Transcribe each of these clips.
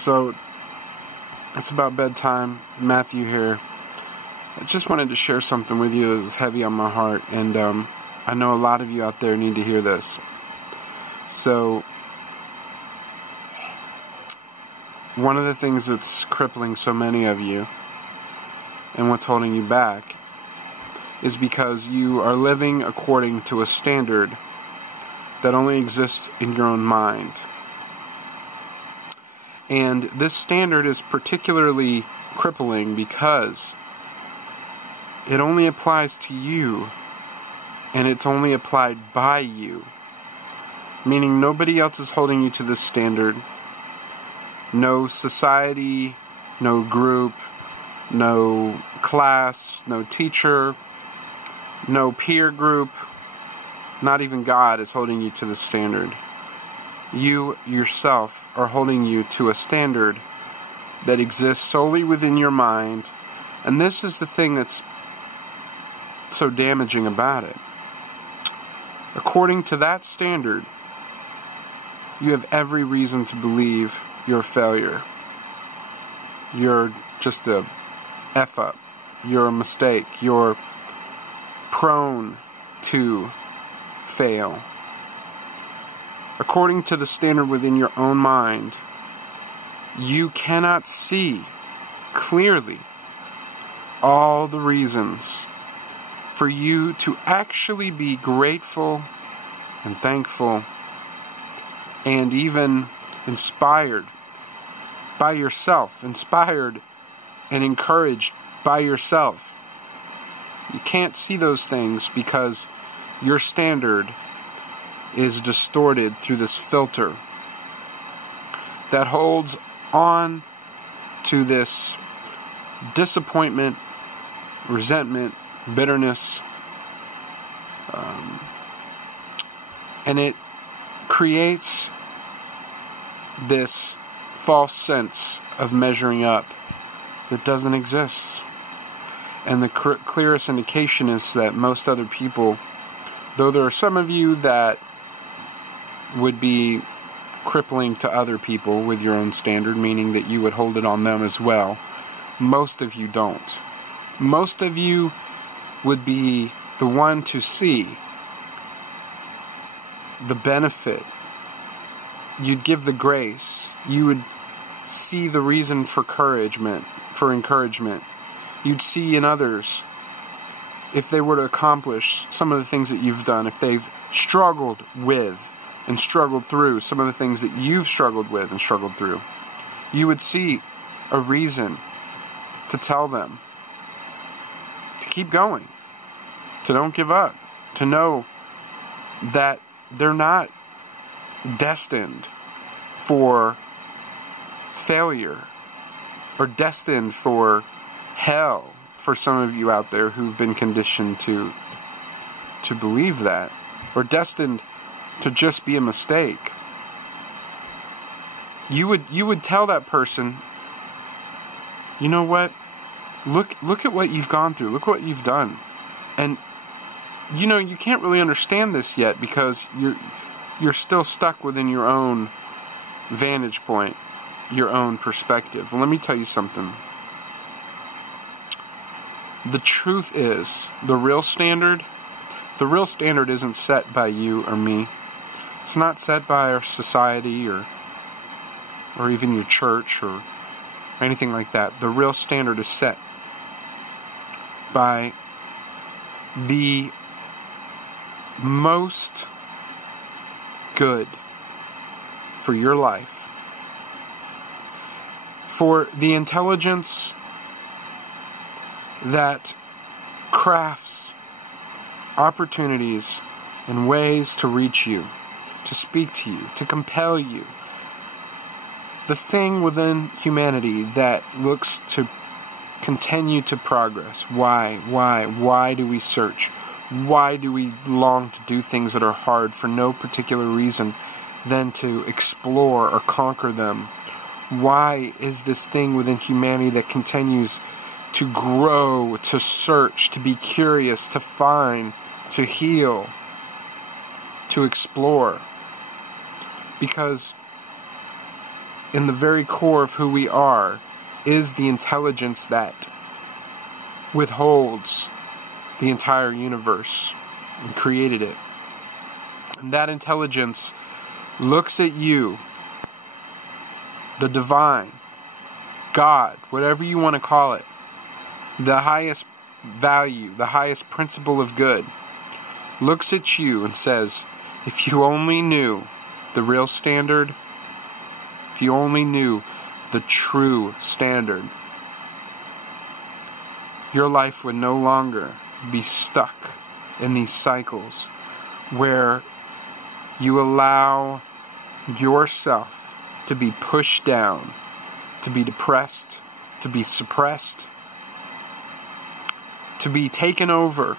So, it's about bedtime. Matthew here. I just wanted to share something with you that was heavy on my heart, and I know a lot of you out there need to hear this. So, one of the things that's crippling so many of you, and what's holding you back, is because you are living according to a standard that only exists in your own mind. And this standard is particularly crippling because it only applies to you, and it's only applied by you. Meaning nobody else is holding you to this standard. No society, no group, no class, no teacher, no peer group, not even God is holding you to this standard. You yourself are holding you to a standard that exists solely within your mind, and this is the thing that's so damaging about it. According to that standard, you have every reason to believe you're a failure. You're just a F-up. You're a mistake. You're prone to fail. According to the standard within your own mind, you cannot see clearly all the reasons for you to actually be grateful and thankful and even inspired by yourself, inspired and encouraged by yourself. You can't see those things because your standard is distorted through this filter that holds on to this disappointment, resentment, bitterness, and it creates this false sense of measuring up that doesn't exist. And the clearest indication is that most other people, though there are some of you that would be crippling to other people with your own standard, meaning that you would hold it on them as well, most of you don't. Most of you would be the one to see the benefit. You'd give the grace. You would see the reason for encouragement. You'd see in others, if they were to accomplish some of the things that you've done, if they've struggled with and struggled through some of the things that you've struggled with and struggled through, you would see a reason to tell them to keep going, to don't give up, to know that they're not destined for failure or destined for hell, for some of you out there who've been conditioned to believe that, or destined to just be a mistake. You would tell that person, you know what? Look at what you've gone through. Look what you've done. And you know, you can't really understand this yet because you're still stuck within your own vantage point, your own perspective. Well, let me tell you something. The truth is, the real standard isn't set by you or me. It's not set by our society or even your church or anything like that. The real standard is set by the most good for your life, for the intelligence that crafts opportunities and ways to reach you, to speak to you, to compel you. The thing within humanity that looks to continue to progress. Why do we search? Why do we long to do things that are hard for no particular reason than to explore or conquer them? Why is this thing within humanity that continues to grow, to search, to be curious, to find, to heal, to explore? Because in the very core of who we are is the intelligence that withholds the entire universe and created it. And that intelligence looks at you, the divine, God, whatever you want to call it, the highest value, the highest principle of good, looks at you and says, if you only knew the real standard, if you only knew the true standard, your life would no longer be stuck in these cycles where you allow yourself to be pushed down, to be depressed, to be suppressed, to be taken over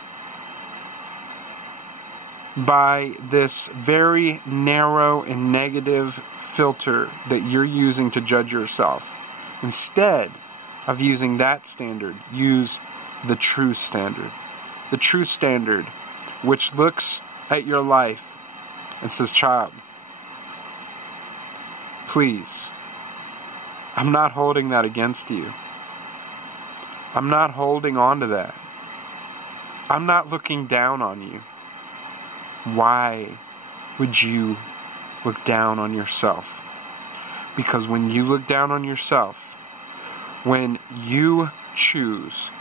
by this very narrow and negative filter that you're using to judge yourself. Instead of using that standard, use the true standard. The true standard, which looks at your life and says, child, please, I'm not holding that against you. I'm not holding on to that. I'm not looking down on you. Why would you look down on yourself? Because when you look down on yourself, when you choose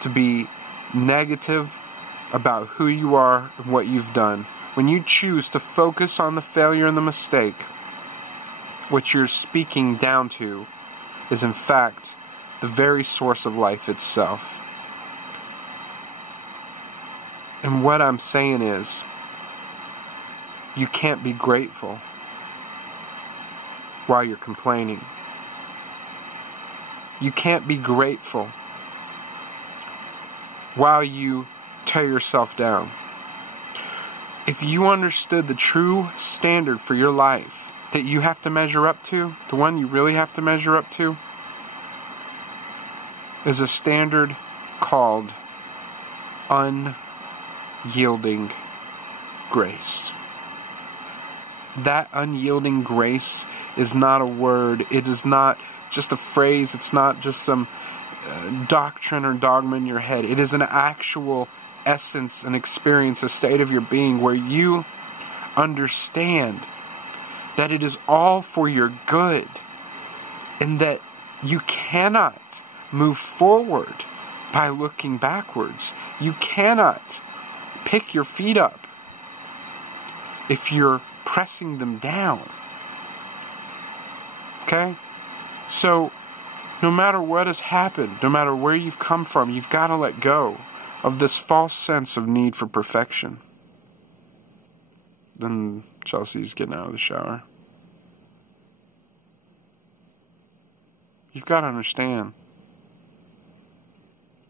to be negative about who you are and what you've done, when you choose to focus on the failure and the mistake, what you're speaking down to is in fact the very source of life itself. And what I'm saying is, you can't be grateful while you're complaining. You can't be grateful while you tear yourself down. If you understood the true standard for your life that you have to measure up to, the one you really have to measure up to, is a standard called unyielding grace. That unyielding grace is not a word. It is not just a phrase. It's not just some doctrine or dogma in your head. It is an actual essence, an experience, a state of your being where you understand that it is all for your good and that you cannot move forward by looking backwards. You cannot pick your feet up if you're pressing them down. Okay? So, no matter what has happened, no matter where you've come from, you've got to let go of this false sense of need for perfection. Then Chelsea's getting out of the shower. You've got to understand,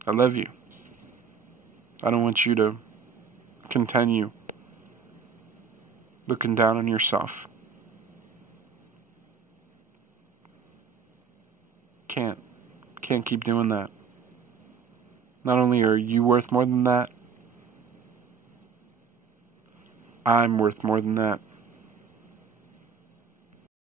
I love you. I don't want you to continue looking down on yourself. Can't keep doing that. Not only are you worth more than that, I'm worth more than that.